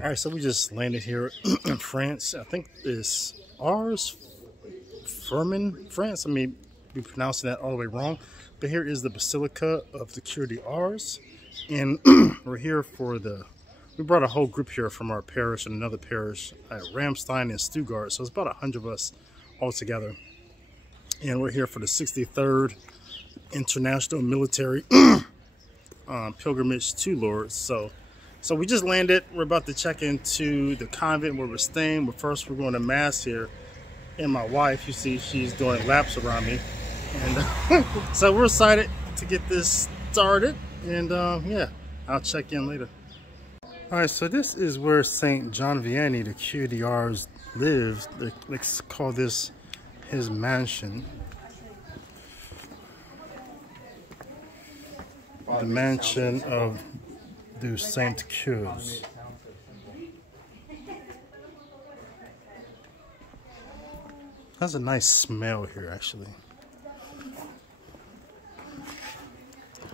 All right, so we just landed here in France. I think it's Ars, Firmin, France. I may be pronouncing that all the way wrong. But here is the Basilica of the Cure d'Ars. And we're here for we brought a whole group here from our parish and another parish at Ramstein and Stuttgart. So it's about 100 of us all together. And we're here for the 63rd International Military Pilgrimage to Lourdes. So we just landed. We're about to check into the convent where we're staying. But first we're going to Mass here. And my wife, you see, she's doing laps around me. And so we're excited to get this started. And yeah, I'll check in later. All right, so this is where St. John Vianney, the Cure d'Ars, lives. Let's call this his mansion. The mansion of the Saint Cures. Has a nice smell here, actually.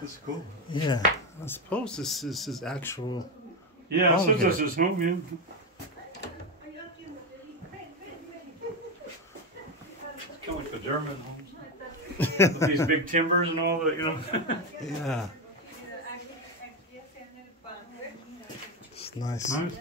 That's cool. Yeah, I suppose this is his actual. Yeah, so this is home, yeah. It's kind of like the German homes. With these big timbers and all that, you know. Yeah. It's nice. Nice.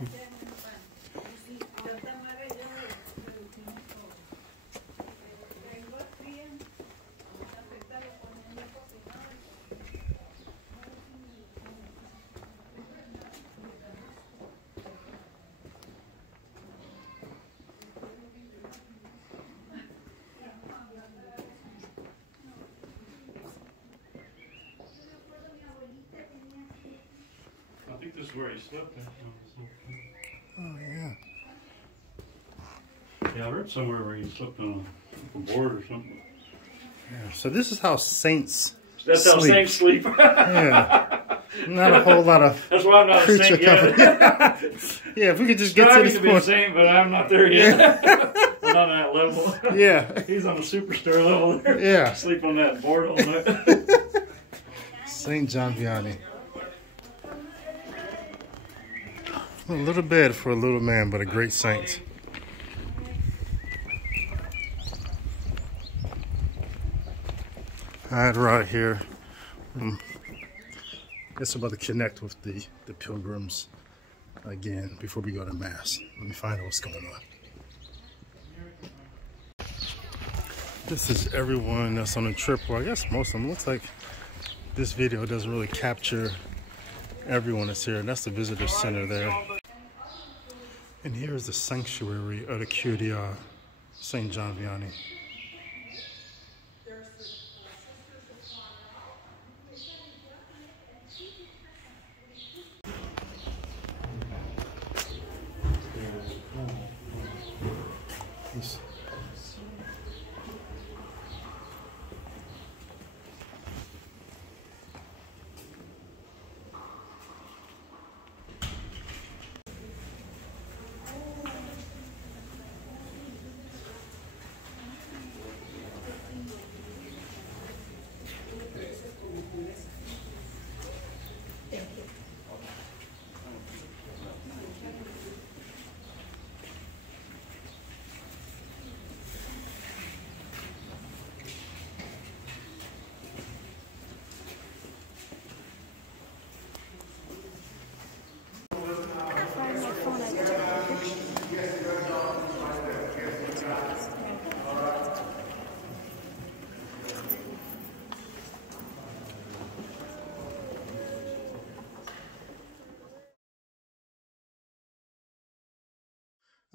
I think this is where he slept at. Oh, yeah. Yeah, I read somewhere where he slept on a board or something. Yeah. So this is how saints That's how sleep. saints sleep. Yeah. Not a whole lot of That's why I'm not a saint yet. Yeah, if we could just get to this to be a point. saint, but I'm not there yet. I'm not on that level. Yeah. He's on the superstar level there. Yeah. Sleep on that board all night. St. John Vianney. A little bed for a little man, but a great saint. Alright, right here. I guess I'm about to connect with the pilgrims again before we go to Mass. Let me find out what's going on. This is everyone that's on the trip. Well, I guess most of them. Looks like this video doesn't really capture everyone that's here. That's the visitor center there. And here's the sanctuary of the Cure d'Ars, St. John Vianney. Peace.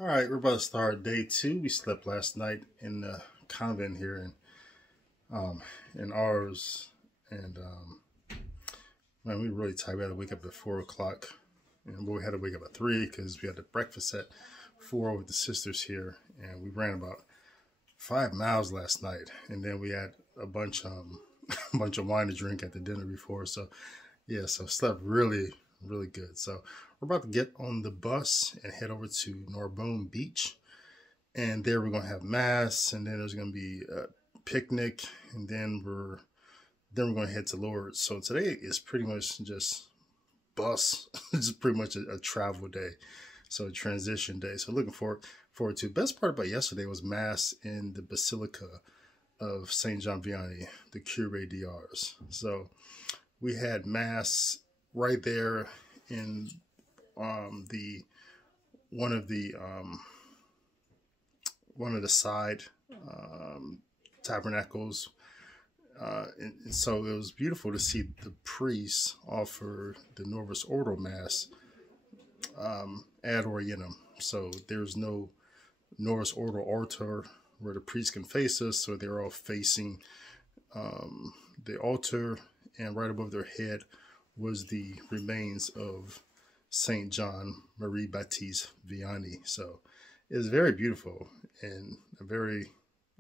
All right, we're about to start day 2. We slept last night in the convent here in Ars, and man, we were really tired. We had to wake up at 4 o'clock, and we had to wake up at 3 because we had the breakfast at 4 with the sisters here, and we ran about 5 miles last night, and then we had a bunch of wine to drink at the dinner before. So yeah, so slept really good. So we're about to get on the bus and head over to Bourbon Beach, and there we're gonna have Mass, and then there's gonna be a picnic, and then we're gonna head to Lourdes. So today is pretty much just bus. It's pretty much a travel day. So transition day. So looking forward to. Best part about yesterday was Mass in the Basilica of St. John Vianney, the Curé d'Ars. So we had Mass right there in the one of the side tabernacles, and so it was beautiful to see the priests offer the Novus Ordo Mass ad orientem. So there's no Novus Ordo altar where the priest can face us, so they're all facing the altar, and right above their head was the remains of Saint John Marie Baptiste Vianney. So it was very beautiful and a very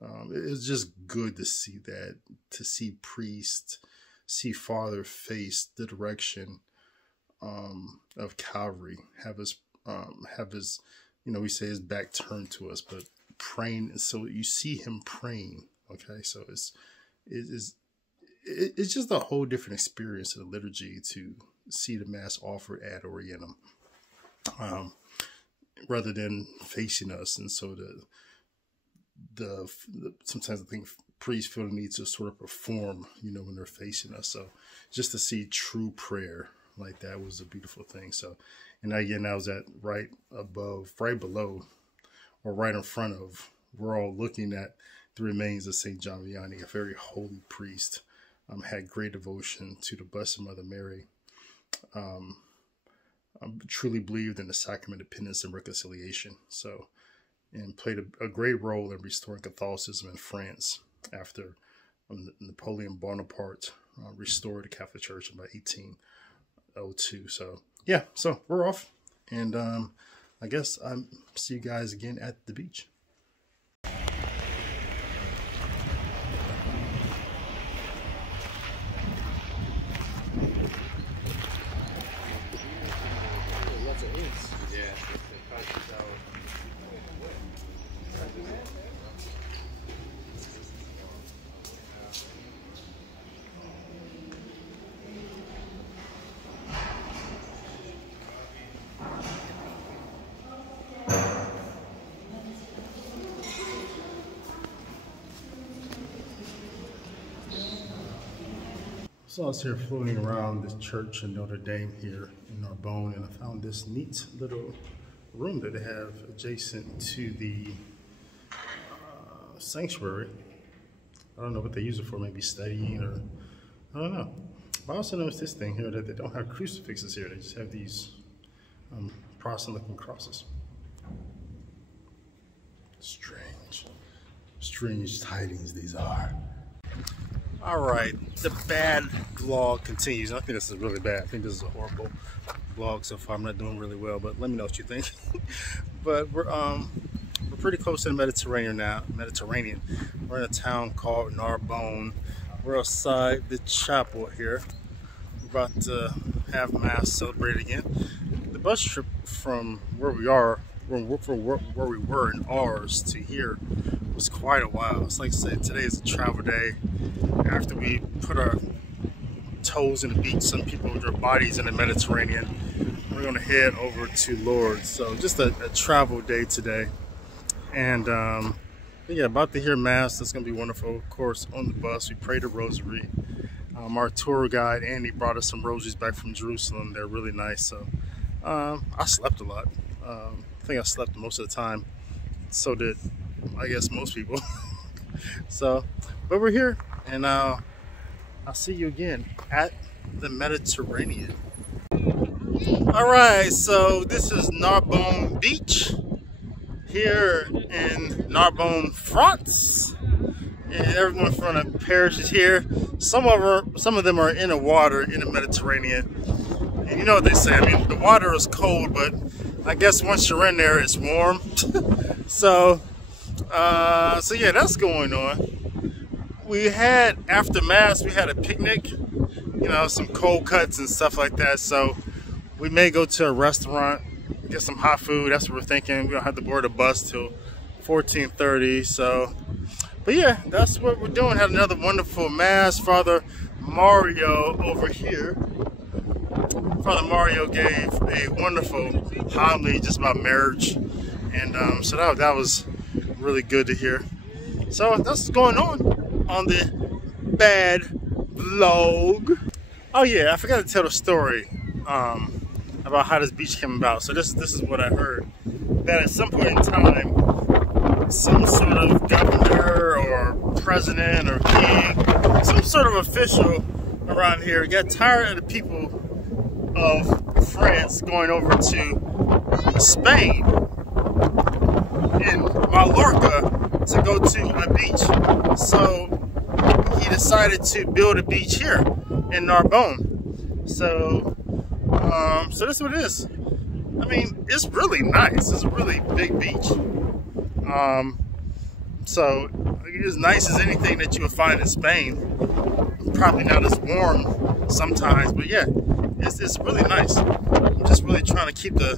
it was just good to see that, to see priest, see Father face the direction of Calvary, have his we say his back turned to us, but praying. So you see him praying. Okay, so it's just a whole different experience of the liturgy to see the Mass offered ad orientem, rather than facing us. And so the sometimes I think priests feel the need to sort of perform, when they're facing us. So just to see true prayer like that was a beautiful thing. So, and again, I was at right below, or right in front of, we're all looking at the remains of St. John Vianney, a very holy priest, had great devotion to the Blessed Mother Mary, truly believed in the sacrament of penance and reconciliation. So, and played a great role in restoring Catholicism in France after Napoleon Bonaparte restored the Catholic Church in about 1802. So yeah, so we're off, and I guess I'll see you guys again at the beach. So I was here floating around this church in Notre Dame here in Bourbon, and I found this neat little room that they have adjacent to the sanctuary. I don't know what they use it for, maybe studying, or I don't know. But I also noticed this thing here, that they don't have crucifixes here. They just have these Protestant-looking crosses. Strange tidings these are. All right, the bad vlog continues. I think this is really bad. I think this is a horrible vlog so far. I'm not doing really well, but let me know what you think. But we're pretty close to the Mediterranean now. We're in a town called Narbonne. We're outside the chapel here. We're about to have Mass celebrated again. The bus trip from where we are, where we were in Ars to here, was quite a while. It's like I said, today is a travel day. After we put our toes in the beach, some people with their bodies in the Mediterranean, we're gonna head over to Lourdes. So just a travel day today. And yeah, about to hear Mass. That's gonna be wonderful. Of course, on the bus, we prayed a rosary. Our tour guide, Andy, brought us some rosaries back from Jerusalem. They're really nice. So I slept a lot. I think I slept most of the time. So did, I guess, most people. So, but we're here, and I'll see you again at the Mediterranean. All right, so this is Narbonne Beach here in Narbonne, France, and everyone from the parish is here. Some of them are in the water in the Mediterranean, and you know what they say. I mean, the water is cold, but I guess once you're in there, it's warm. So yeah, that's going on. We had, after Mass, we had a picnic, some cold cuts and stuff like that. So we may go to a restaurant, get some hot food. That's what we're thinking. We don't have to board a bus till 14:30. So, but yeah, that's what we're doing. Had another wonderful Mass. Father Mario over here. Father Mario gave a wonderful homily just about marriage, and so that was really good to hear. So that's what's going on the bad vlog. Oh yeah, I forgot to tell the story about how this beach came about. So this is what I heard, that at some point in time, some sort of governor or president or king, some sort of official around here got tired of the people of France going over to Spain in Mallorca to go to a beach. So he decided to build a beach here in Narbonne. So so this is what it is. I mean, it's really nice. It's a really big beach. So it's as nice as anything that you would find in Spain. Probably not as warm sometimes, but yeah, it's really nice. I'm just really trying to keep the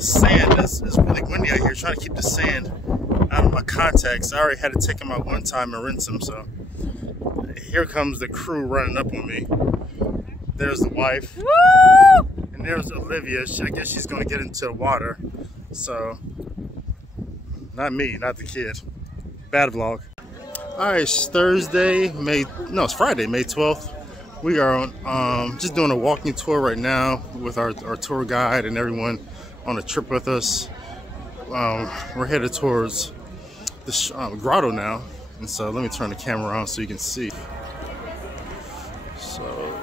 sand, it's really windy out here, trying to keep the sand out of my contacts. I already had to take them out one time and rinse them, so here comes the crew running up on me. There's the wife. Woo! And there's Olivia. I guess she's gonna get into the water. So, not me, not the kid. Bad vlog. All right, it's Thursday, it's Friday, May 12th. We are on, just doing a walking tour right now with our tour guide and everyone on a trip with us. We're headed towards the Grotto now. And so let me turn the camera on so you can see. So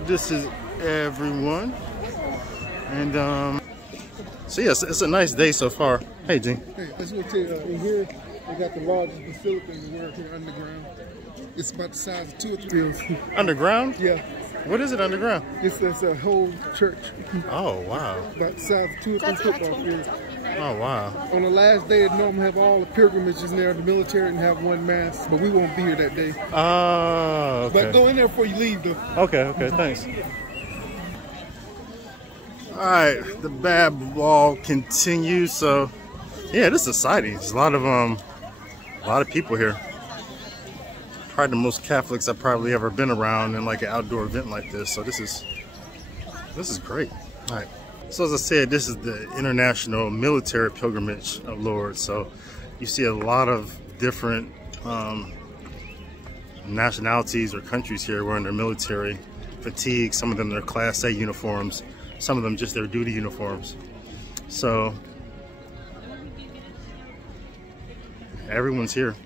this is everyone. And so yes, it's a nice day so far. Hey, Dean. Hey, I just want to tell you, in here, they got the largest basilica in the world here underground. It's about the size of 2 or 3 hills. Underground? Yeah. What is it underground? It's a whole church. Oh, wow. About the size of 2 or 3 football fields. Oh, wow. On the last day, it normally have all the pilgrimages in there, the military, and have one mass, but we won't be here that day. Oh, okay. But go in there before you leave, though. Okay, thanks. All right, the bad vlog continues. So, yeah, this is exciting. There's a lot of people here. Probably the most Catholics I've probably ever been around in like an outdoor event like this. So this is great. All right. So as I said, this is the International Military Pilgrimage of Lourdes. So you see a lot of different nationalities or countries here wearing their military fatigue. Some of them their Class A uniforms. Some of them just their duty uniforms. So everyone's here.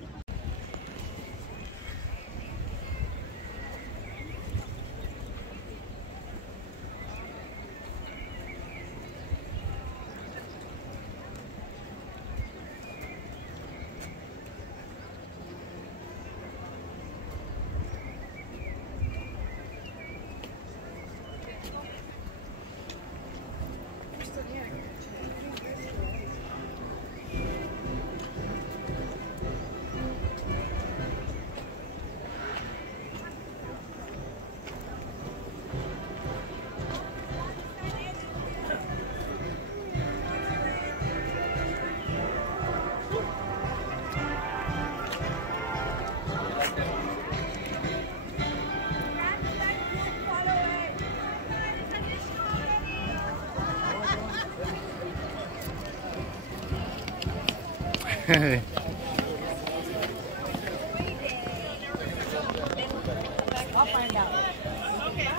Hey. I'll find out. Okay.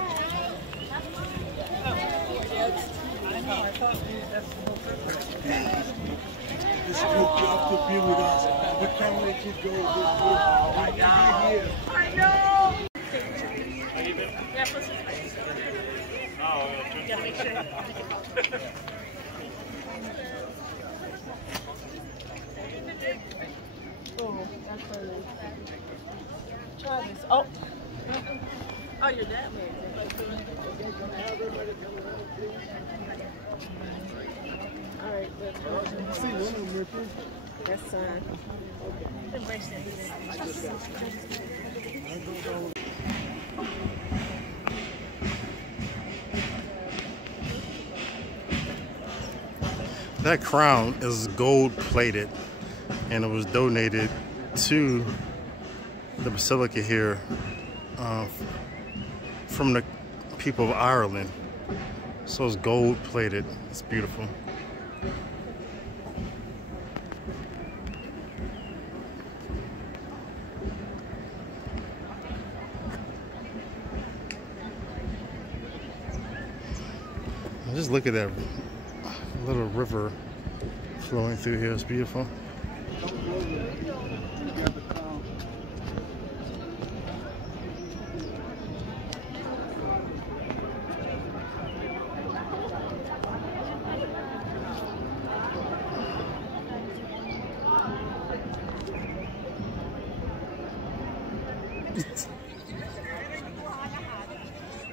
This group, you have to be with us. We can't let you go. I know. Yeah, plus it's nice. Oh, You gotta make sure. Oh, that's so nice. Try this. Oh. Oh, you're that way. All right, that's See one of them with you. That's fine. Embrace That crown is gold plated and it was donated to the basilica here from the people of Ireland. So it's gold plated. It's beautiful. Just look at that little river flowing through here. It's beautiful.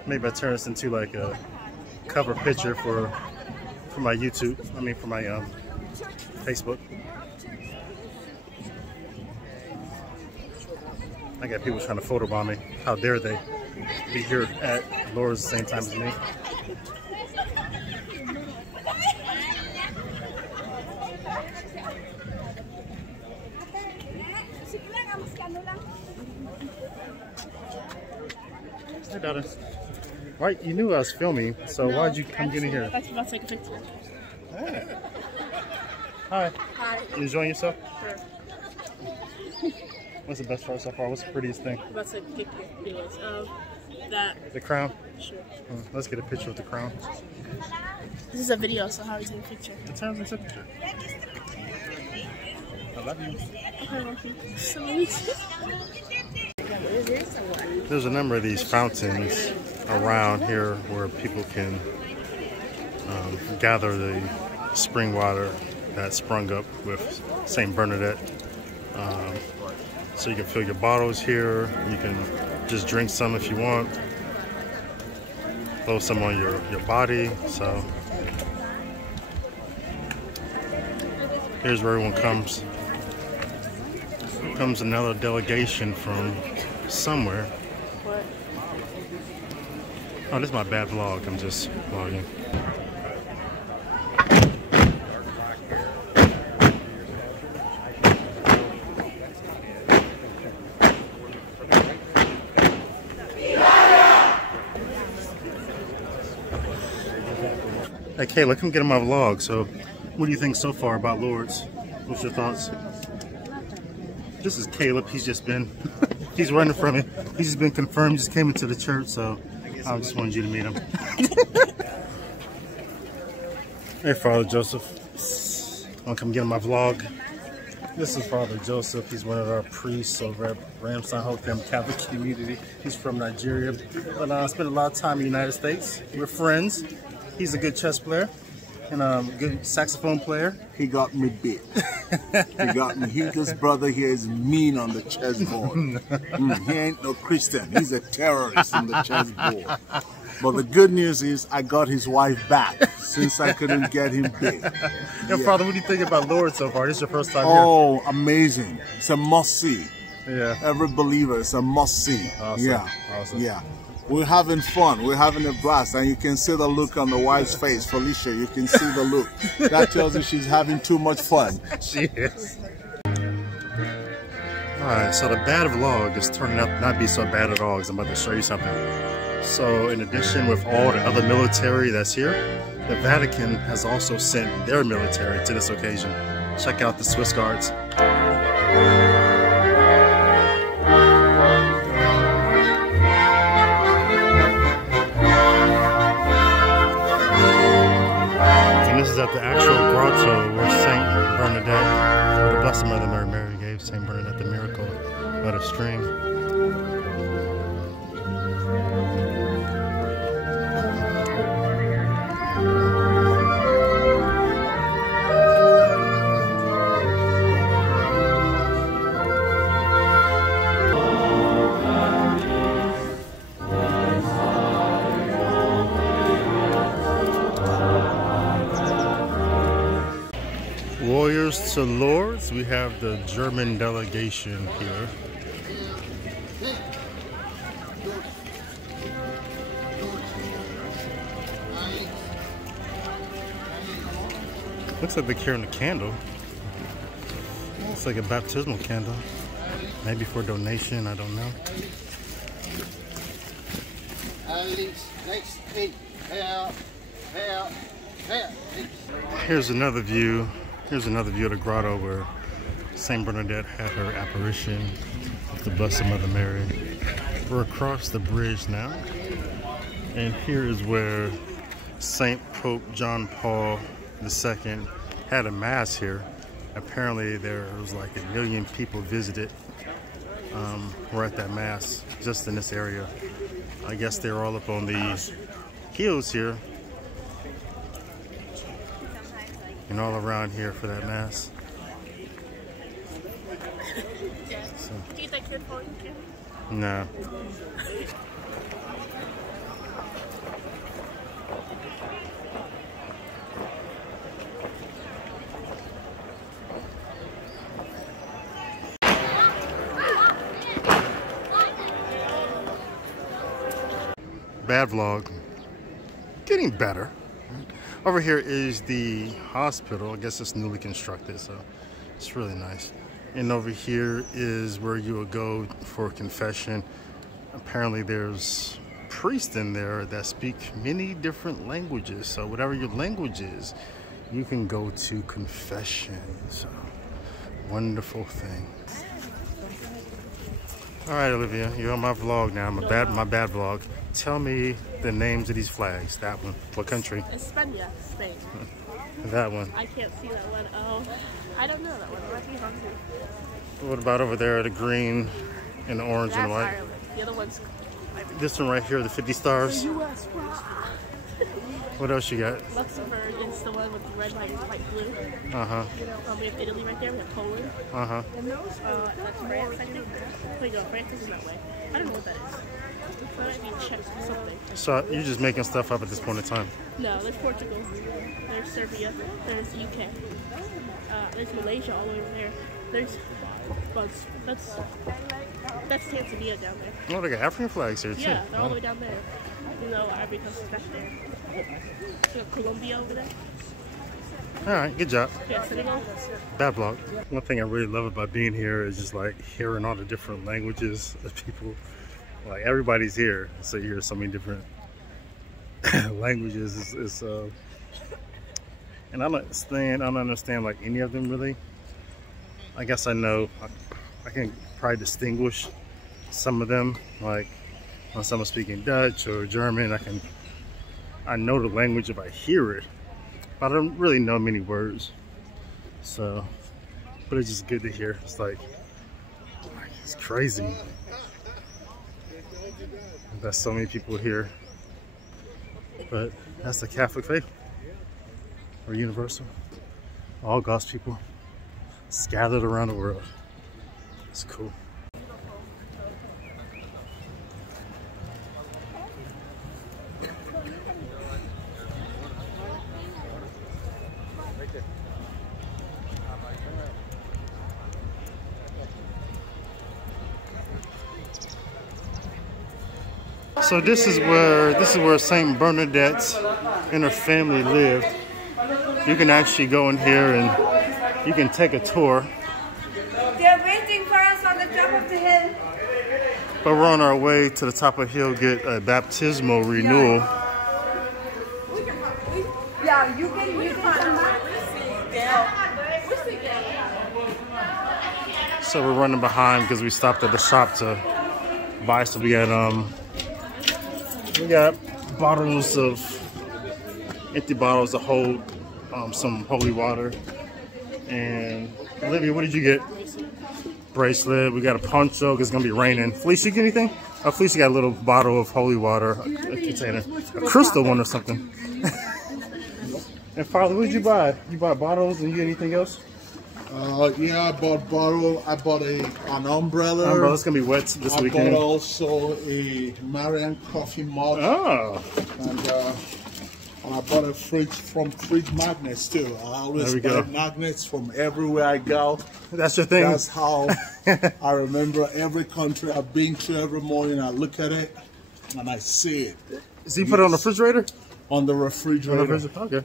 Maybe I turn this into like a cover picture for my YouTube. I mean, for my Facebook. I got people trying to photobomb me. How dare they be here at Lourdes the same time as me? Hey, daughter. Right, you knew I was filming, so No, why'd you come get in here? I was about to take a picture. Hey. Hi. Hi. You enjoying yourself? Sure. What's the best part so far? What's the prettiest thing? I'm about to take a picture. Anyways, that. The crown? Sure. Let's get a picture of the crown. This is a video, so how do you take a picture? It turns into a picture. I love you. Okay, love you. So let me see. There's a number of these fountains around here where people can gather the spring water that sprung up with St. Bernadette. So you can fill your bottles here. You can just drink some if you want. Throw some on your body. So here's where everyone comes. Comes another delegation from somewhere. What? Oh, this is my bad vlog. I'm just vlogging. Hey Kayla, come get in my vlog. So, what do you think so far about Lourdes? What's your thoughts? This is Caleb. He's just been, he's running from it. He's just been confirmed. Just came into the church, so I just wanted you to meet him. Hey, Father Joseph. Want to come get in my vlog? This is Father Joseph. He's one of our priests over at Ramstein Hotel Catholic Community. He's from Nigeria, but I spent a lot of time in the United States. We're friends. He's a good chess player and a good saxophone player. He got me beat. He got me. This brother here is mean on the chessboard. He ain't no Christian. He's a terrorist on the chessboard. But the good news is I got his wife back since I couldn't get him beat. Yeah, Father, what do you think about Lourdes so far? This is your first time here? Amazing. It's a must-see. Yeah. Every believer, it's a must-see. Awesome. Yeah. Awesome. Yeah. We're having fun. We're having a blast. And you can see the look on the wife's face, Felicia. You can see the look. That tells you she's having too much fun. She is. Alright, so the bad vlog is turning out not be so bad at all because I'm about to show you something. So in addition with all the other military that's here, the Vatican has also sent their military to this occasion. Check out the Swiss Guards. This is at the actual grotto where St. Bernadette, the Blessed Mother Mary gave St. Bernadette the miracle by the stream. Warriors to Lourdes, we have the German delegation here. Looks like they're carrying a candle. Looks like a baptismal candle. Maybe for donation, I don't know. Here's another view. Here's another view of the grotto where Saint Bernadette had her apparition with the Blessed Mother Mary. We're across the bridge now, and here is where Saint Pope John Paul II had a mass here. Apparently there was like 1 million people visited were at that mass just in this area. I guess they're all up on the hills here and all around here for that mass. So, Do you think you're going to? no. Bad vlog. Getting better. Over here is the hospital. I guess it's newly constructed, so it's really nice. And over here is where you would go for confession. Apparently there's priests in there that speak many different languages. So whatever your language is, you can go to confession. So wonderful thing. All right, Olivia, you're on my vlog now. My bad vlog. Tell me the names of these flags. That one. What country? España, Spain. That one. I can't see that one. Oh, I don't know that one. I might be hungry. What about over there, the green and the orange and That's white? Ireland. The other one's This one right here, the 50 stars. U.S. What else you got? Luxembourg is the one with the red, white, blue. Uh-huh. We have Italy right there. We have Poland. Uh-huh. That's France, I think. Wait, no, France isn't that way. I don't know what that is. That might be Czech or something. So you're just making stuff up at this point in time? No, there's Portugal. There's Serbia. There's UK. There's Malaysia all over there. There's bugs. That's Tanzania down there. Oh, they got African flags here too. Yeah, they're all the way down there. You know, Ivory Coast is back there. You know, Colombia over there. All right, good job. Yeah, Senegal. Bad vlog. One thing I really love about being here is just like hearing all the different languages of people. Like everybody's here, so you hear so many different languages. And I don't understand like any of them really. I guess I know I can probably distinguish some of them, like when someone's speaking Dutch or German. I know the language if I hear it, but I don't really know many words. So, but it's just good to hear. It's like it's crazy. There's so many people here, but that's the Catholic faith. We're universal. All God's people scattered around the world. It's cool. So this is where Saint Bernadette and her family lived. You can actually go in here and you can take a tour. They're waiting for us on the top of the hill. But we're on our way to the top of the hill, get a baptismal renewal. Yeah, you can come back. So we're running behind because we stopped at the shop to buy. So we got bottles of empty bottles to hold some holy water. And Olivia, what did you get? Bracelet. We got a poncho because it's gonna be raining. Felicia, you get anything? Oh, Felicia got a little bottle of holy water, a container, a crystal one or something. And Father, what did you buy? You bought bottles, and you get anything else? Yeah, I bought bottle. I bought an umbrella. Umbrella's gonna be wet this weekend. I bought also a Marian coffee mug. Oh. And I bought a fridge from Fridge Magnets too. I always buy magnets from everywhere I go. That's your thing? That's how I remember every country I've been to. Every morning I look at it and I see it. So you put it on the refrigerator? On the refrigerator. Okay.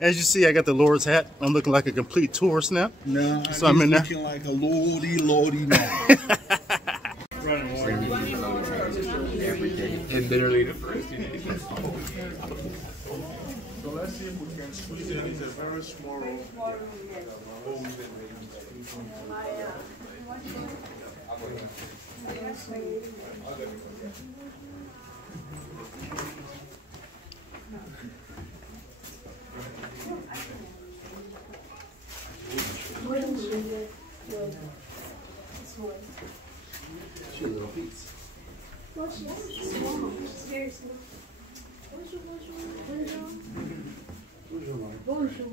As you see, I got the Lourdes hat. I'm looking like a complete tourist now. No, so I'm in there. Looking like a lordy man. And literally the first thing. So let's see if we can squeeze it. It's a very small room. She's a little piece. Well, she's small. She's very small. Bonjour, bonjour. Bonjour.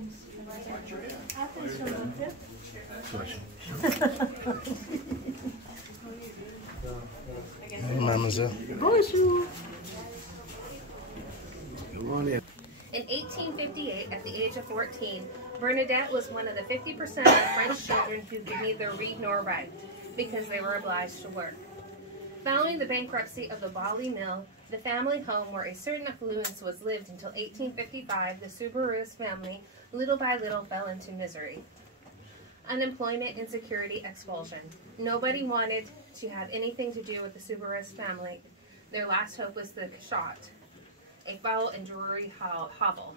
Attention, Mademoiselle. Bonjour. Come on in. In 1858, at the age of 14, Bernadette was one of the 50% of French children who could neither read nor write because they were obliged to work. Following the bankruptcy of the Bali mill, the family home where a certain affluence was lived until 1855, the Subarus family little by little fell into misery. Unemployment, insecurity, expulsion. Nobody wanted to have anything to do with the Subarus family. Their last hope was the Cachat, a foul and dreary hovel.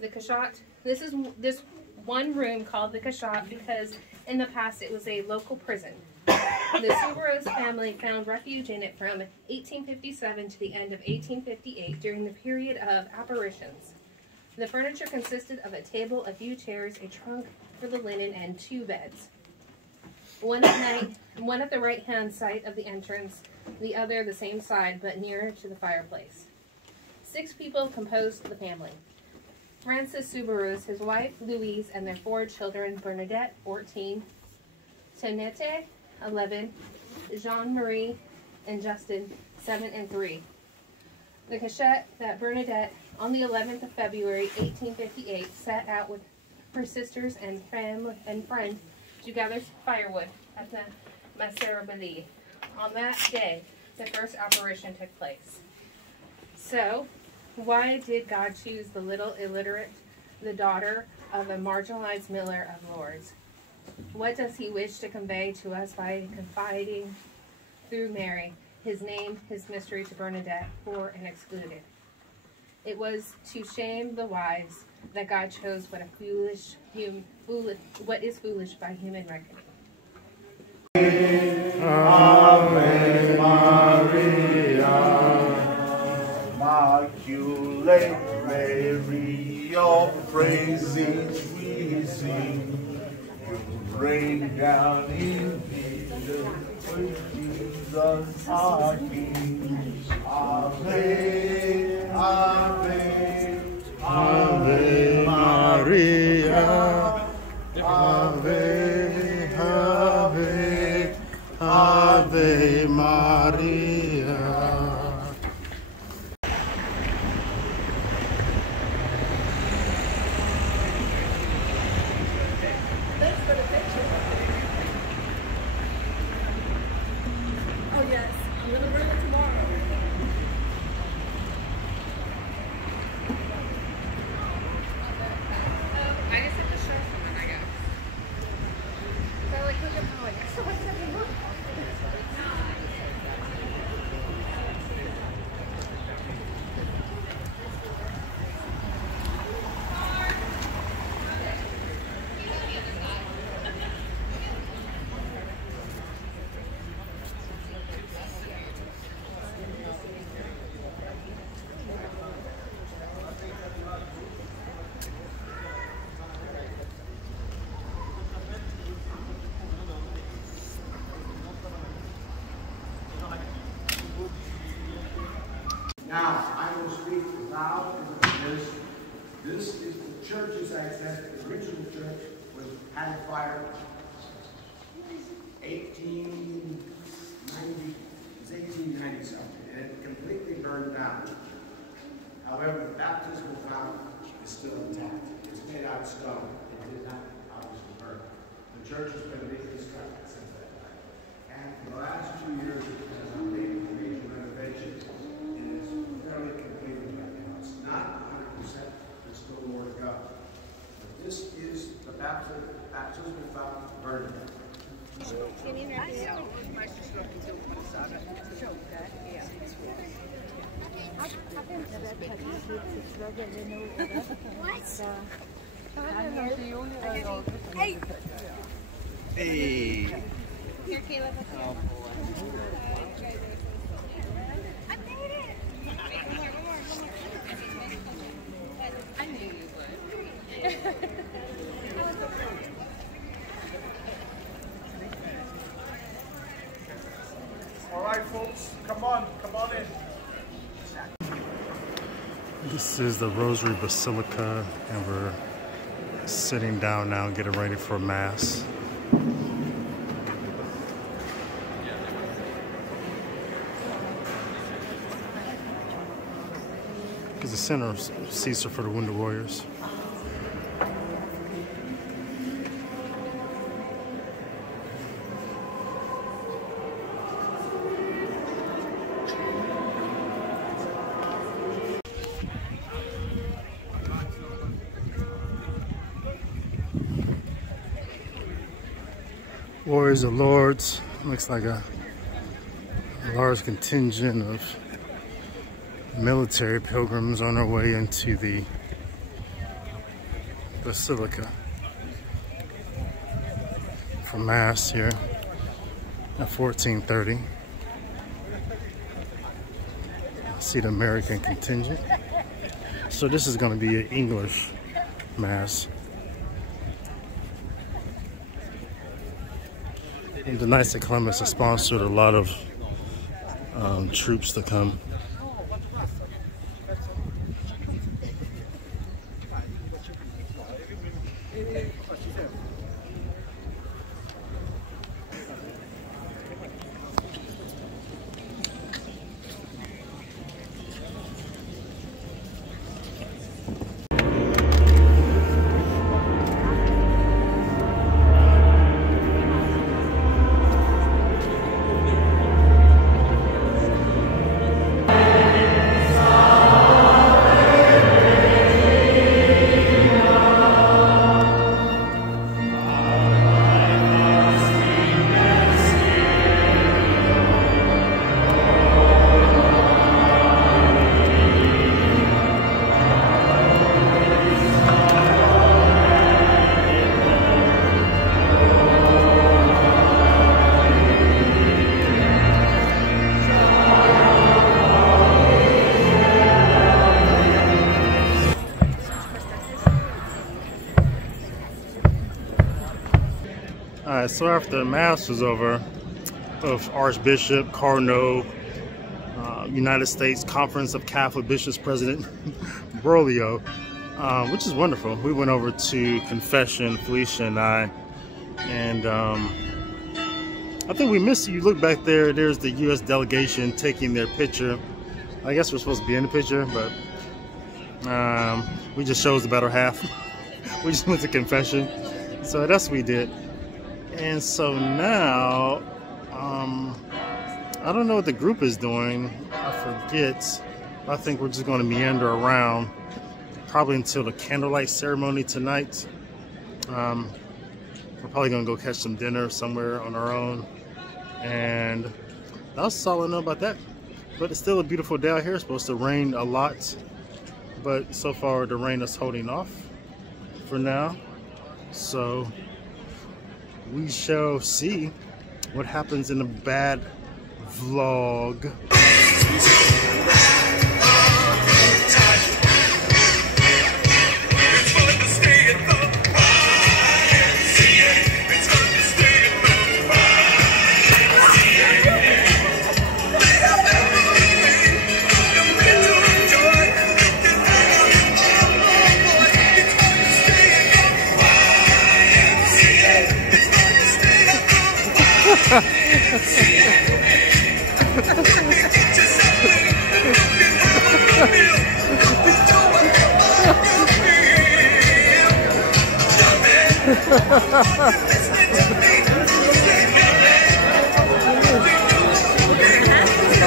The Cachat, this is this one room called the Cachat because in the past it was a local prison. The Subarus family found refuge in it from 1857 to the end of 1858 during the period of apparitions. The furniture consisted of a table, a few chairs, a trunk for the linen, and 2 beds. One at the right-hand side of the entrance, the other the same side but nearer to the fireplace. 6 people composed the family. Francis Subarus, his wife Louise, and their 4 children, Bernadette, 14, Tenette, 11, Jean-Marie, and Justin, 7 and 3. The cachette that Bernadette, on the 11th of February, 1858, set out with her sisters and friend to gather firewood at the Masserabili. On that day, the first apparition took place. So, why did God choose the little illiterate, the daughter of a marginalized miller of Lourdes? What does he wish to convey to us by confiding through Mary his name, his mystery to Bernadette, poor and excluded? It was to shame the wise that God chose what is foolish by human reckoning. Ave Maria, Immaculate Mary, your praises we sing. You rain down in heaven, Jesus our King. Ave, Ave, Ave Maria, Ave, Ave, Ave Maria. Oh yes, I'm gonna bring it tomorrow. I just have to show someone, I guess. So like, look at how it is. Now, I will speak loud as this is the church's access. The original church had a fire 1890, it was 1890 something, and it completely burned down. However, the baptismal fountain is still intact. It's made out of stone. It did not obviously burn. The church has been reconstructed since that time. And for the last 2 years, it has undergone a major renovation. Fairly completed right now. It's not 100%, there's still more to go. But this is the baptismal fountain of Bernadette. Can you hear me? Hey. Here, Caleb. I knew you would. All right, folks, come on in. This is the Rosary Basilica, and we're sitting down now, getting ready for Mass. Because the center of Caesar for the Wounded Warriors. Warriors of Lourdes. Looks like a large contingent of military pilgrims on their way into the Basilica for Mass here at 14:30. I see the American contingent. So this is going to be an English Mass. And the Knights of Columbus has sponsored a lot of troops to come. Alright, so after Mass was over, of Archbishop Cardinal, United States Conference of Catholic Bishops President Broglio, which is wonderful. We went over to confession, Felicia and I, and I think we missed you. Look back there, there's the U.S. delegation taking their picture. I guess we're supposed to be in the picture, but we just chose the better half. We just went to confession, so that's what we did. And so now, I don't know what the group is doing. I forget. I think we're just going to meander around probably until the candlelight ceremony tonight. We're probably going to go catch some dinner somewhere on our own. And that's all I know about that. But it's still a beautiful day out here. It's supposed to rain a lot. But so far, the rain is holding off for now. So we shall see what happens in the bad vlog.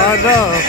I know.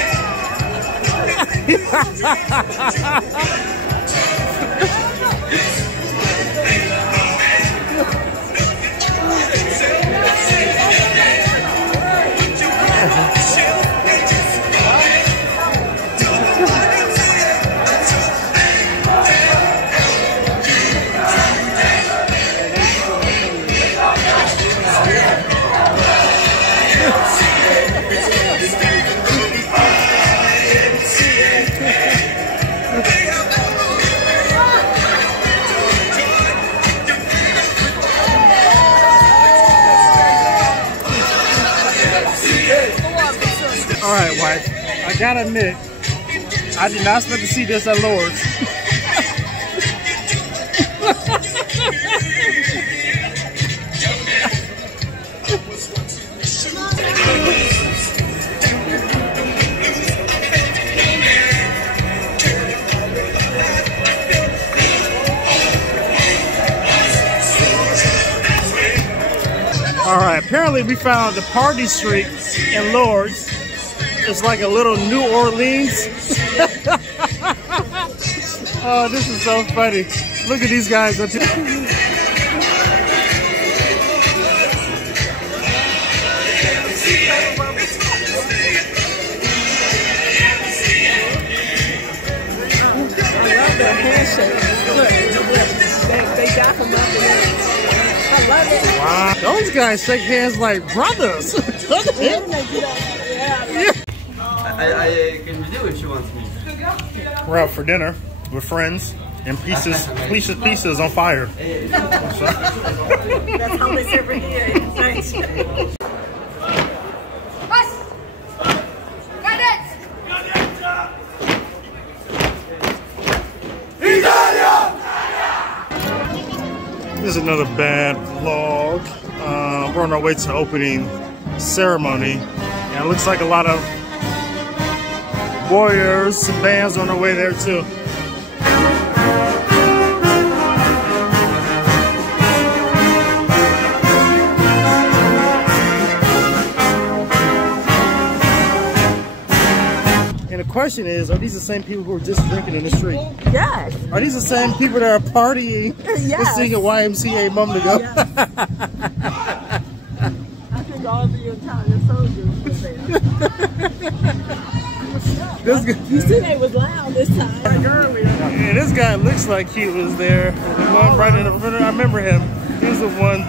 Gotta admit, I did not expect to see this at Lourdes. All right, apparently we found the party street in Lourdes. It's like a little New Orleans. Oh, this is so funny. Look at these guys. Wow, those guys shake hands like brothers. I can do if she wants me. We're out for dinner with friends and pieces on fire. That's how they serve it here. Nice. This is another bad vlog. We're on our way to opening ceremony, and it looks like a lot of warriors and bands on their way there too. And the question is, are these the same people who are just drinking in the street? Yes. Are these the same people that are partying and singing YMCA a moment ago? Yes. I think all of the Italian soldiers were there. You see they was loud this time. Like earlier. Yeah, this guy looks like he was there. The one right in the front. I remember him. He was the one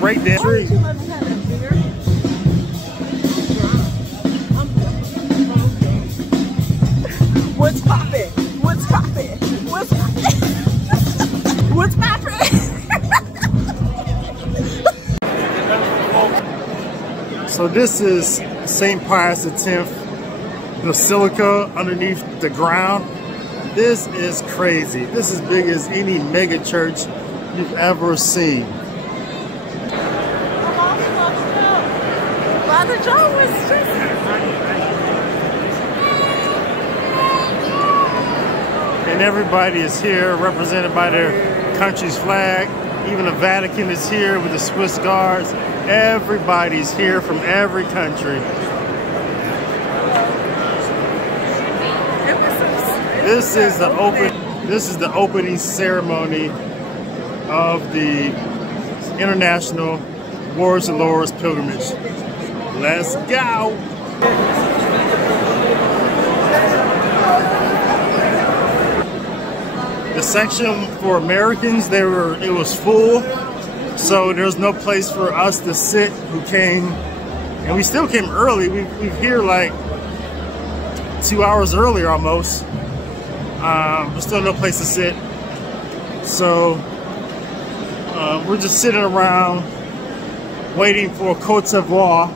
right there. Why did you let me have that beer? What's poppin'? What's poppin'? What's poppin'? What's poppin'? So this is St. Pius X Basilica underneath the ground. This is crazy. This is big as any mega church you've ever seen. Father Joe was just... And everybody is here represented by their country's flag. Even the Vatican is here with the Swiss guards. Everybody's here from every country. This is the opening ceremony of the International Wars of Lourdes pilgrimage. Let's go! The section for Americans, it was full, so there's no place for us to sit who came, and we still came early. We're here like 2 hours earlier almost. There's still no place to sit, so we're just sitting around waiting for Côte d'Ivoire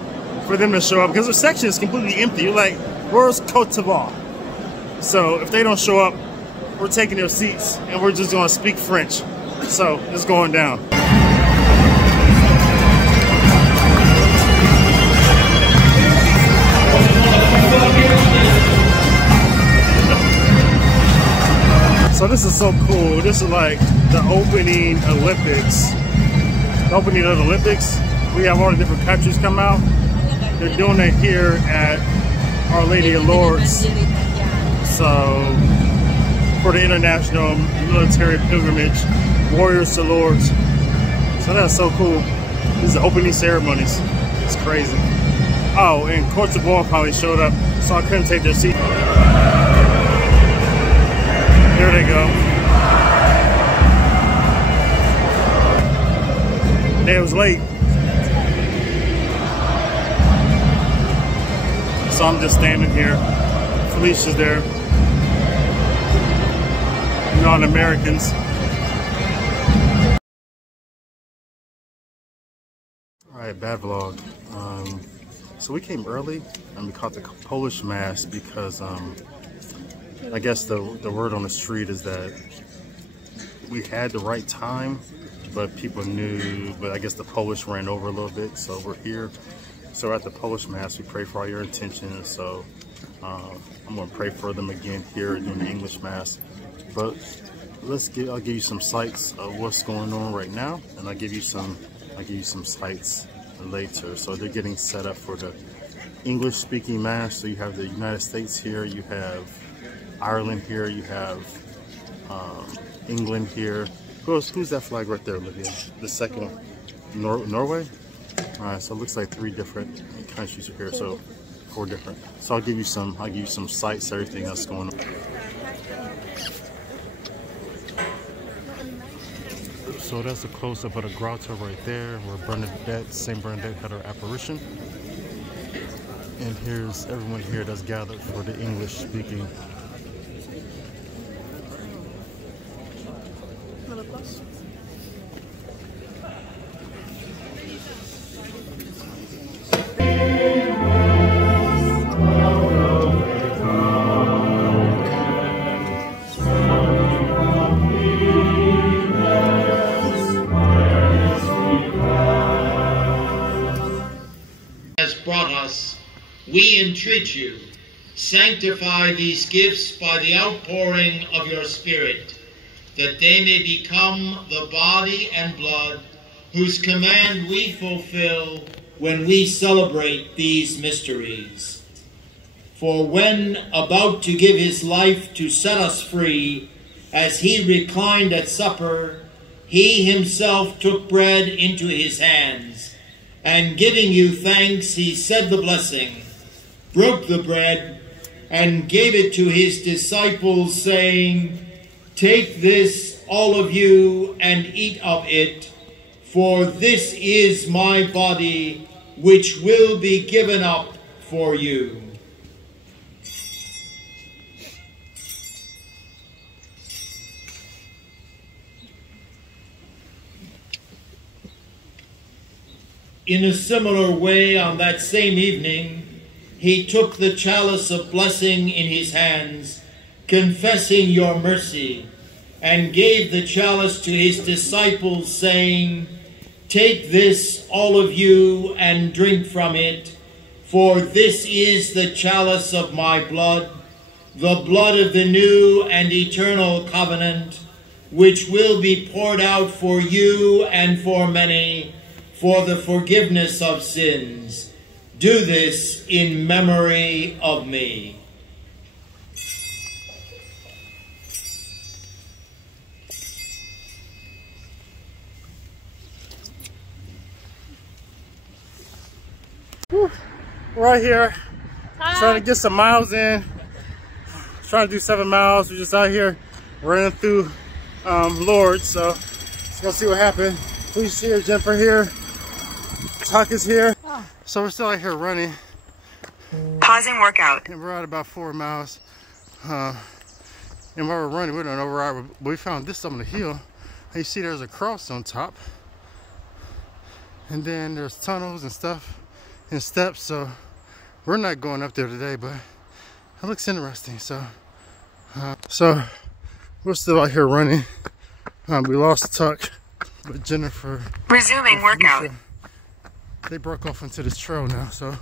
for them to show up, because the section is completely empty. You're like, where's Côte d'Ivoire? So if they don't show up, we're taking their seats and we're just gonna speak French. So it's going down. So this is so cool. This is like the opening Olympics. The opening of the Olympics. We have all the different countries come out. They're doing it here at Our Lady of Lourdes. So for the International Military Pilgrimage, Warriors to Lourdes. So that's so cool. These are opening ceremonies. It's crazy. Oh, and Côte d'Ivoire probably showed up, so I couldn't take their seat. There they go. It was late. So I'm just standing here. Felicia's there. Non-Americans. Alright, bad vlog. So we came early and we caught the Polish Mass because I guess the word on the street is that we had the right time, but people knew, but I guess the Polish ran over a little bit, so we're here. So at the Polish Mass, we pray for all your intentions. So I'm going to pray for them again here during the English Mass. But I'll give you some sights of what's going on right now, and I'll give you some sights later. So they're getting set up for the English-speaking Mass. So you have the United States here, you have Ireland here, you have England here. Who's that flag right there, Olivia? The second one. Norway? All right, so it looks like 3 different countries are here, so 4 different. So I'll give you some sights, everything that's going on. So that's a close-up of the grotto right there, where Saint Bernadette had her apparition. And here's everyone here that's gathered for the English-speaking. Brought us, we entreat you, sanctify these gifts by the outpouring of your Spirit, that they may become the body and blood whose command we fulfill when we celebrate these mysteries. For when about to give his life to set us free, as he reclined at supper, he himself took bread into his hands, and giving you thanks, he said the blessing, broke the bread, and gave it to his disciples, saying, "Take this, all of you, and eat of it, for this is my body, which will be given up for you." In a similar way, on that same evening, he took the chalice of blessing in his hands, confessing your mercy, and gave the chalice to his disciples, saying, "Take this, all of you, and drink from it, for this is the chalice of my blood, the blood of the new and eternal covenant, which will be poured out for you and for many, for the forgiveness of sins. Do this in memory of me." Right here, trying to get some miles in. Trying to do 7 miles. We're just out here running through Lourdes, so let's go see what happened. Who's here? Jennifer here. Tuck is here. So we're still out here running. Pausing workout. And we're at about 4 miles. And while we're running, we don't know where we are, but we found this up on the hill. And you see there's a cross on top. And then there's tunnels and stuff and steps. So we're not going up there today, but it looks interesting. So we're still out here running. We lost Tuck, but Jennifer. Resuming workout. Felica, they broke off into this trail now, so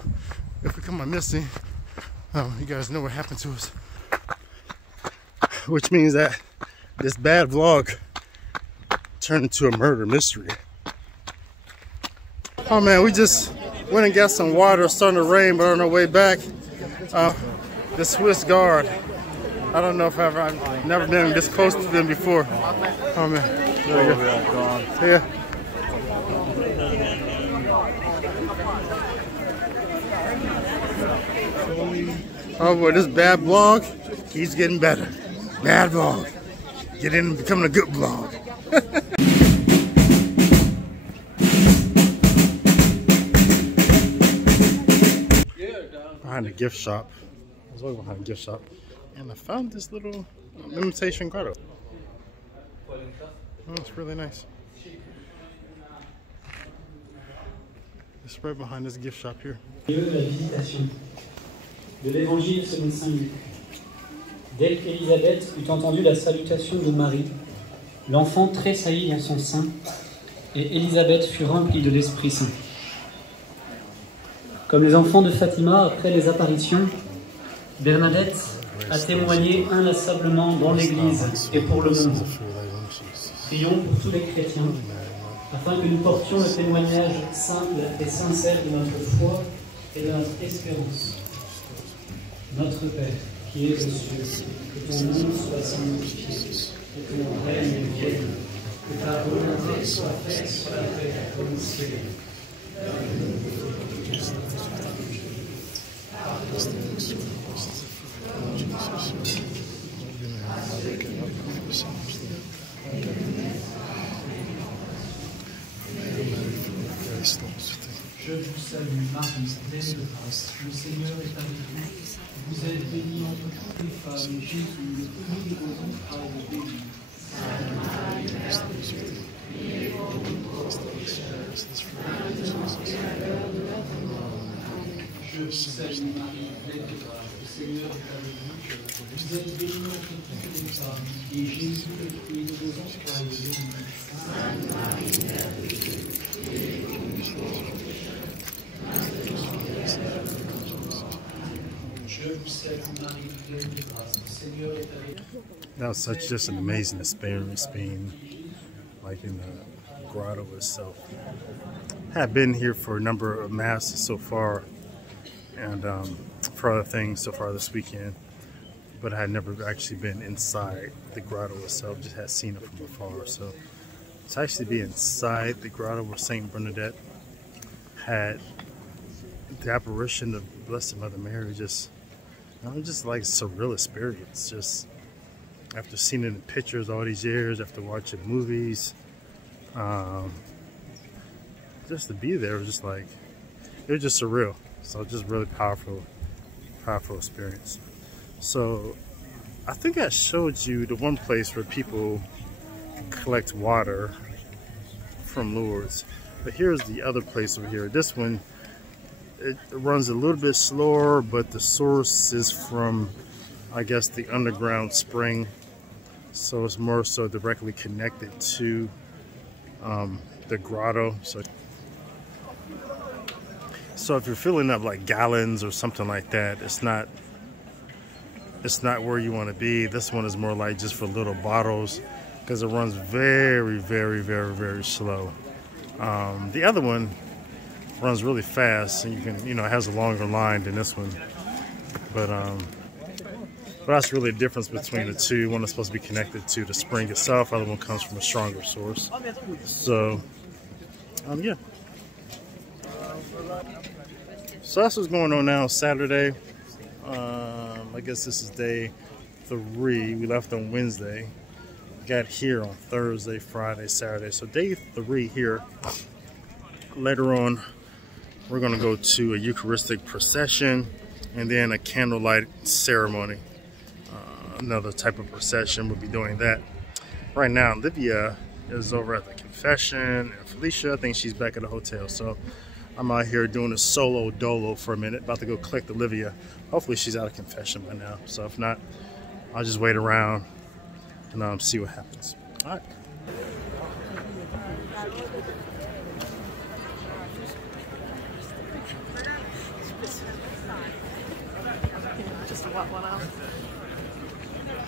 if we come on missing, you guys know what happened to us. Which means that this bad vlog turned into a murder mystery. Oh man, we just went and got some water. It's starting to rain, but on our way back, the Swiss Guard. I don't know if I've never been this close to them before. Oh man, there we go. Yeah. Oh boy, this bad vlog keeps getting better. Bad vlog. Get in and becoming a good vlog. Behind the gift shop. I was walking behind the gift shop and I found this little imitation grotto. Oh, it's really nice. It's right behind this gift shop here. La visitation de l'Évangile selon Saint Luc. Dès qu'Élisabeth eut entendu la salutation de Marie, l'enfant tressaillit dans son sein, et Élisabeth fut remplie de l'Esprit Saint. Comme les enfants de Fatima après les apparitions, Bernadette a témoigné inlassablement dans l'Église et pour le monde. Prions pour tous les chrétiens, afin que nous portions le témoignage simple et sincère de notre foi et de notre espérance. Notre Père, qui es aux cieux, que ton nom soit sanctifié, que ton règne vienne, que ta volonté soit faite sur la terre comme au ciel. Je vous salue Marie, pleine de grâce, le Seigneur est avec vous. Vous êtes bénie entre toutes les femmes, et Jésus, le fruit de vos entrailles, est béni. Sainte Marie, Mère de Dieu, priez pour nous pauvres pécheurs, maintenant et à l'heure de notre mort. Je vous salue Marie, pleine de grâce, le Seigneur est avec vous. Vous êtes bénie entre toutes les femmes, et Jésus, le fruit de vos entrailles, est béni. Sainte Marie, Mère de Dieu, priez pour nous pauvres pécheurs. That was such just an amazing experience being like in the grotto itself. I have been here for a number of masses so far and for other things so far this weekend, but I had never actually been inside the grotto itself, just had seen it from afar. So to actually be inside the grotto where Saint Bernadette had the apparition of Blessed Mother Mary, just like surreal experience. Just after seeing it in pictures all these years, after watching movies, just to be there was just like, it was just surreal. So just really powerful experience. So I think I showed you the one place where people collect water from Lourdes, but here's the other place over here. This one, it runs a little bit slower, but the source is from, I guess, the underground spring. So it's more so directly connected to the grotto. So if you're filling up like gallons or something like that, it's not where you want to be. This one is more like just for little bottles because it runs very, very, very, very slow. The other one runs really fast, and you can, it has a longer line than this one. But that's really the difference between the two. One is supposed to be connected to the spring itself, other one comes from a stronger source. So, yeah. So that's what's going on now, Saturday. I guess this is day 3. We left on Wednesday. Got here on Thursday, Friday, Saturday. So day 3 here. Later on, we're going to go to a Eucharistic procession and then a candlelight ceremony. Another type of procession, we'll be doing that. Right now, Livia is over at the confession, and Felicia, I think she's back at the hotel. So I'm out here doing a solo dolo for a minute, about to go collect Olivia. Hopefully she's out of confession by now. So if not, I'll just wait around and see what happens. All right.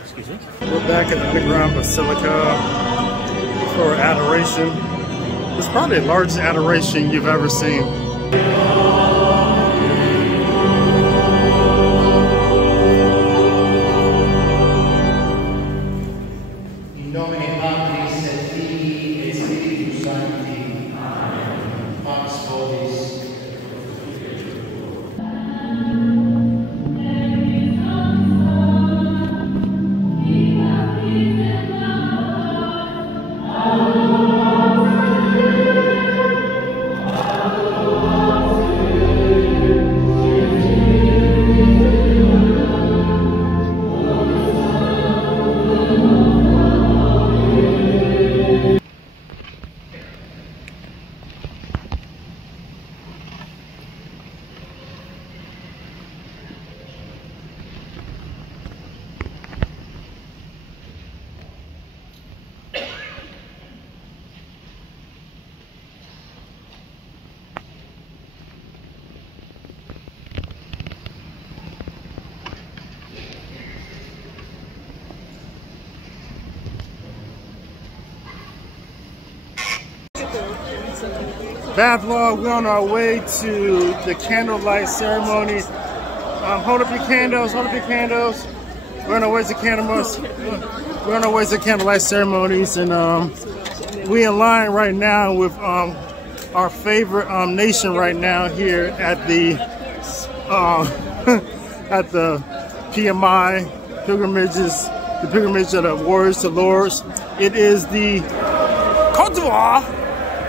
Excuse me. We're back at the underground basilica for adoration. It's probably the largest adoration you've ever seen. In nomine Patris et Filii et Spiritus Sancti. Amen. Pax vobis. Bath vlog. We're on our way to the candlelight ceremony. Hold up your candles, hold up your candles. We're on our way to We're on our way to candlelight ceremonies, and we in line right now with our favorite nation right now here at the at the PMI pilgrimages, the pilgrimage of the warriors to Lourdes. It is the Côte d'Ivoire.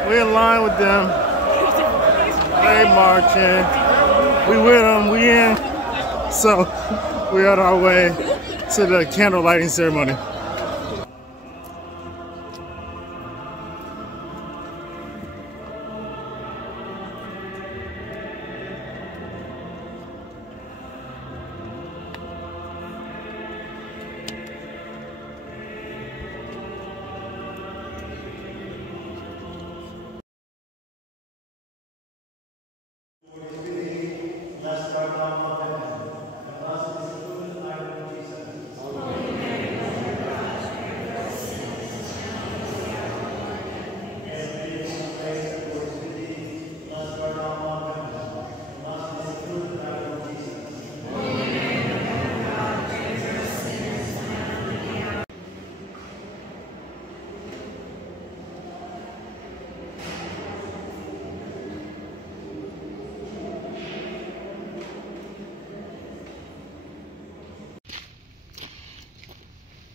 We're in line with them. They marching. We with them. We in. So we're on our way to the candle lighting ceremony.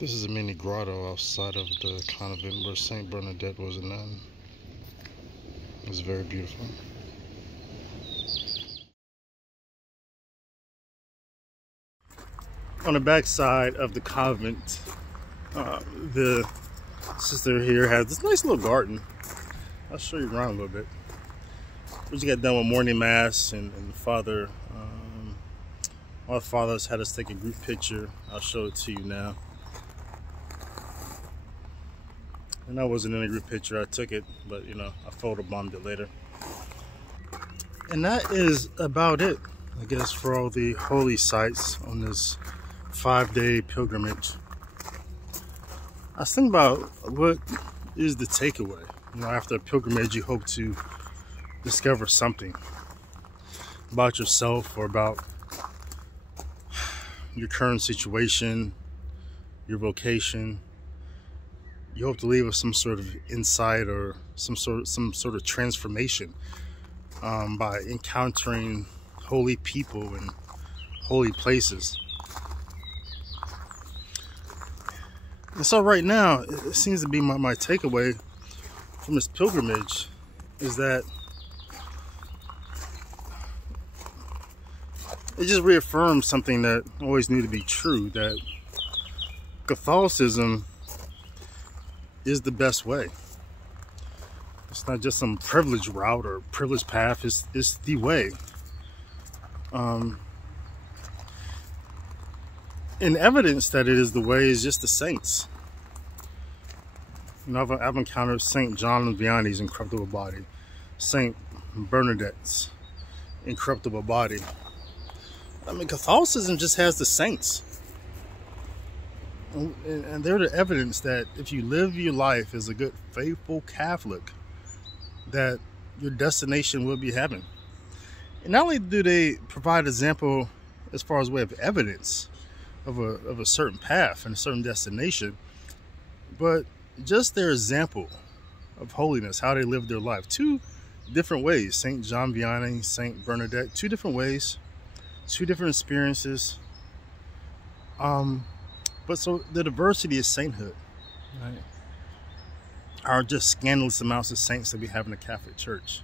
This is a mini grotto outside of the convent where Saint Bernadette was a nun. It's very beautiful. On the back side of the convent, the sister here has this nice little garden. I'll show you around a little bit. We just got done with morning mass, and the father, all the fathers had us take a group picture. I'll show it to you now. And I wasn't in a group picture, I took it, but you know, I photobombed it later. And that is about it, I guess, for all the holy sites on this 5-day pilgrimage. I was thinking about what is the takeaway. You know, after a pilgrimage, you hope to discover something about yourself or about your current situation, your vocation. You hope to leave with some sort of insight or some sort of transformation by encountering holy people and holy places. And so right now, it seems to be my takeaway from this pilgrimage is that it just reaffirms something that always knew to be true, that Catholicism is the best way. It's not just some privileged route or privileged path, it's the way. And evidence that it is the way is just the saints. You know, I've encountered Saint John Vianney's incorruptible body, Saint Bernadette's incorruptible body. I mean, Catholicism just has the saints. And they're the evidence that if you live your life as a good, faithful Catholic, that your destination will be heaven. And not only do they provide example as far as way of evidence of a certain path and a certain destination, but just their example of holiness, how they live their life. 2 different ways, Saint John Vianney, Saint Bernadette, 2 different ways, 2 different experiences. But so the diversity of sainthood, right, are just scandalous amounts of saints that we have in the Catholic Church.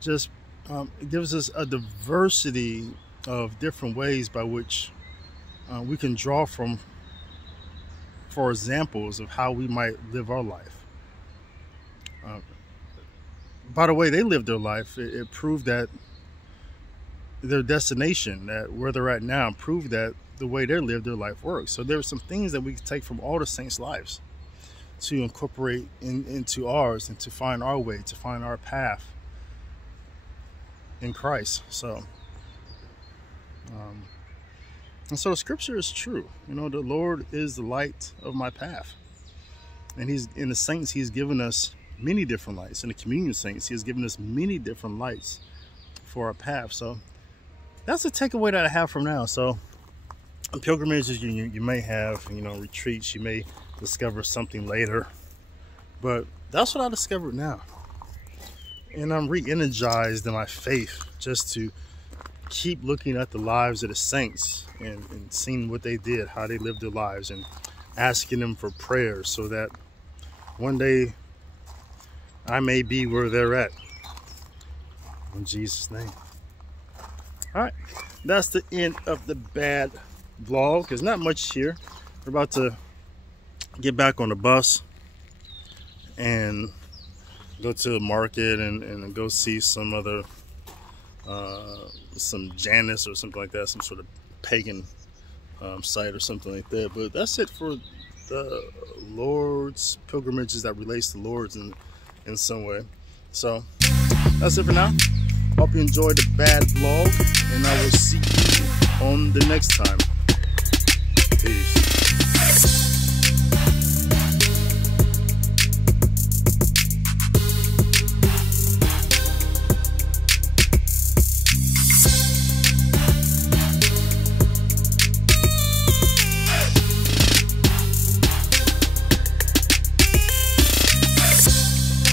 Just it gives us a diversity of different ways by which we can draw from for examples of how we might live our life. By the way they lived their life, it proved that their destination, that where they're at now, proved that the way they live their life works. So there are some things that we can take from all the saints' lives to incorporate into ours and to find our way, to find our path in Christ. So, and so the scripture is true. You know, the Lord is the light of my path. And He's, in the saints, He's given us many different lights. In the communion saints, he has given us many different lights for our path. So that's a takeaway that I have from now. So pilgrimages, you may have, you know, retreats, you may discover something later, but that's what I discovered now. And I'm re-energized in my faith just to keep looking at the lives of the saints and seeing what they did, how they lived their lives, and asking them for prayers so that one day I may be where they're at. In Jesus' name. All right, that's the end of the bad vlog. There's not much here. We're about to get back on the bus and go to the market and go see some other some Janus or something like that, some sort of pagan site or something like that. But that's it for the Lourdes pilgrimages that relates to Lourdes in some way. So that's it for now. Hope you enjoyed the bad vlog, and I will see you on the next time.